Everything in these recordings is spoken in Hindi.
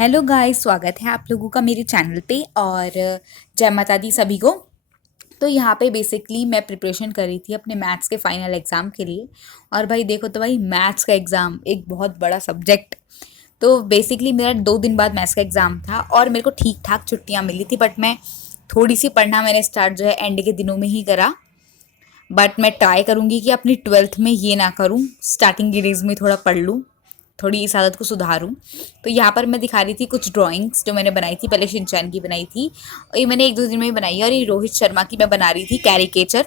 हेलो गाइस, स्वागत है आप लोगों का मेरे चैनल पे। और जय माता दी सभी को। तो यहाँ पे बेसिकली मैं प्रिपरेशन कर रही थी अपने मैथ्स के फाइनल एग्ज़ाम के लिए। और भाई देखो तो भाई मैथ्स का एग्ज़ाम एक बहुत बड़ा सब्जेक्ट। तो बेसिकली मेरा 2 दिन बाद मैथ्स का एग्ज़ाम था और मेरे को ठीक ठाक छुट्टियाँ मिली थी, बट मैं थोड़ी सी पढ़ना मैंने स्टार्ट जो है एंड के दिनों में ही करा। बट मैं ट्राई करूँगी कि अपनी 12th में ये ना करूँ, स्टार्टिंग के डेज में थोड़ा पढ़ लूँ, थोड़ी इस आदत को सुधारूँ। तो यहाँ पर मैं दिखा रही थी कुछ ड्राइंग्स जो मैंने बनाई थी। पहले शिनचैन की बनाई थी और ये मैंने 1-2 दिन में ही बनाई है। और ये रोहित शर्मा की मैं बना रही थी कैरिकेचर।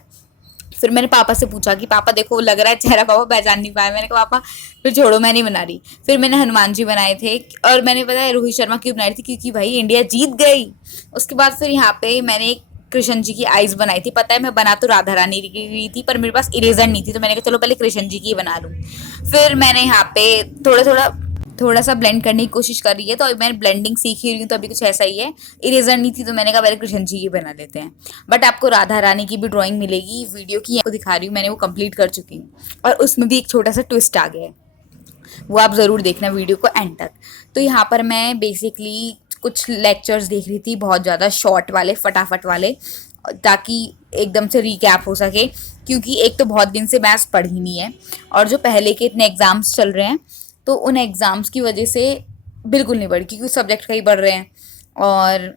फिर मैंने पापा से पूछा कि पापा देखो लग रहा है चेहरा, पापा पहचान नहीं पाया। मैंने कहा पापा फिर छोड़ो, मैं नहीं बना रही। फिर मैंने हनुमान जी बनाए थे। और मैंने पता है रोहित शर्मा क्यों बनाई थी, क्योंकि भाई इंडिया जीत गई। उसके बाद फिर यहाँ पे मैंने एक कृष्ण जी की आईज बनाई थी। पता है मैं बना तो राधा रानी की रही थी, पर मेरे पास इरेजर नहीं थी, तो मैंने कहा चलो पहले कृष्ण जी की बना लूँ। फिर मैंने यहाँ पे थोड़ा सा ब्लेंड करने की कोशिश कर रही है, तो अभी मैं ब्लेंडिंग सीख ही रही हूँ, तो अभी कुछ ऐसा ही है। इरेजर नहीं थी तो मैंने कहा पहले कृष्ण जी की बना लेते हैं। बट आपको राधा रानी की भी ड्राइंग मिलेगी, वीडियो की आपको दिखा रही हूँ, मैंने वो कंप्लीट कर चुकी हूँ। और उसमें भी एक छोटा सा ट्विस्ट आ गया है, वो आप ज़रूर देखना वीडियो को एंड तक। तो यहाँ पर मैं बेसिकली कुछ लेक्चर्स देख रही थी, बहुत ज़्यादा शॉर्ट वाले, फटाफट वाले, ताकि एकदम से रिकैप हो सके। क्योंकि एक तो बहुत दिन से मैथ्स पढ़ी नहीं है, और जो पहले के इतने एग्ज़ाम्स चल रहे हैं, तो उन एग्ज़ाम्स की वजह से बिल्कुल नहीं पढ़ी, क्योंकि सब्जेक्ट का ही पढ़ रहे हैं और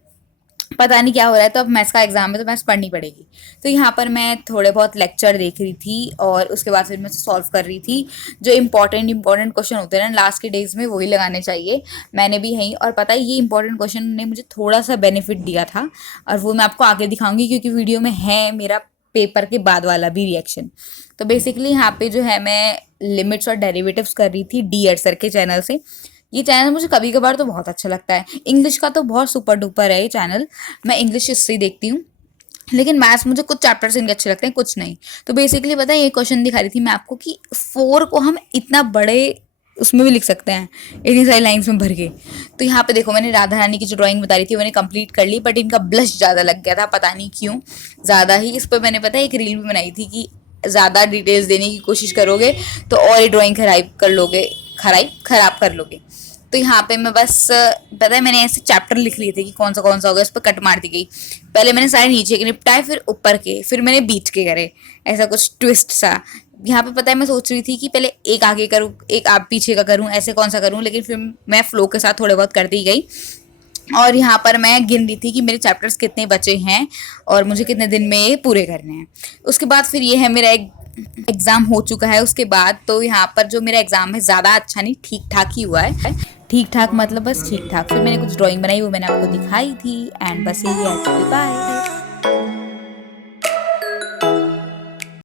पता नहीं क्या हो रहा है। तो अब मैथ्स का एग्जाम है तो मैथ्स पढ़नी पड़ेगी। तो यहाँ पर मैं थोड़े बहुत लेक्चर देख रही थी और उसके बाद फिर मैं सॉल्व कर रही थी। जो इंपॉर्टेंट क्वेश्चन होते हैं ना लास्ट के डेज में, वही लगाने चाहिए। मैंने भी यही, और पता है ये इंपॉर्टेंट क्वेश्चन ने मुझे थोड़ा सा बेनिफिट दिया था, और वो मैं आपको आगे दिखाऊंगी, क्योंकि वीडियो में है मेरा पेपर के बाद वाला भी रिएक्शन। तो बेसिकली यहाँ पे जो है मैं लिमिट्स और डेरिवेटिव्स कर रही थी डी एड सर के चैनल से। ये चैनल मुझे कभी कभार तो बहुत अच्छा लगता है। इंग्लिश का तो बहुत सुपर डुपर है ये चैनल, मैं इंग्लिश हिस्ट्री देखती हूँ। लेकिन मैथ्स मुझे कुछ चैप्टर्स इनके अच्छे लगते हैं, कुछ नहीं। तो बेसिकली पता है ये क्वेश्चन दिखा रही थी मैं आपको कि 4 को हम इतना बड़े उसमें भी लिख सकते हैं, इतनी सारी लाइन्स में भर के। तो यहाँ पे देखो मैंने राधा रानी की जो ड्राइंग बता रही थी मैंने कंप्लीट कर ली, बट इनका ब्लश ज़्यादा लग गया था, पता नहीं क्यों ज़्यादा ही। इस पर मैंने पता है एक रील भी बनाई थी कि ज़्यादा डिटेल्स देने की कोशिश करोगे तो और ये ड्राइंग खराब कर लोगे। तो यहाँ पे मैं बस पता है मैंने ऐसे चैप्टर लिख लिए थे कि कौन सा होगा, उस पर कट मार दी गई। पहले मैंने सारे नीचे के निपटाए, फिर ऊपर के, फिर मैंने बीच के करे, ऐसा कुछ ट्विस्ट सा। यहाँ पे पता है मैं सोच रही थी कि पहले एक आगे करूँ एक आप पीछे का करूँ, ऐसे कौन सा करूँ, लेकिन फिर मैं फ्लो के साथ थोड़े बहुत कर दी गई। और यहाँ पर मैं गिन रही थी कि मेरे चैप्टर्स कितने बचे हैं और मुझे कितने दिन में ये पूरे करने हैं। उसके बाद फिर ये है मेरा एक एग्ज़ाम हो चुका है उसके बाद। तो यहाँ पर जो मेरा एग्ज़ाम है ज़्यादा अच्छा नहीं, ठीक ठाक ही हुआ है। ठीक ठाक मतलब बस ठीक ठाक। फिर मैंने कुछ ड्राइंग बनाई, वो मैंने आपको दिखाई थी। एंड बस यही है, बाय।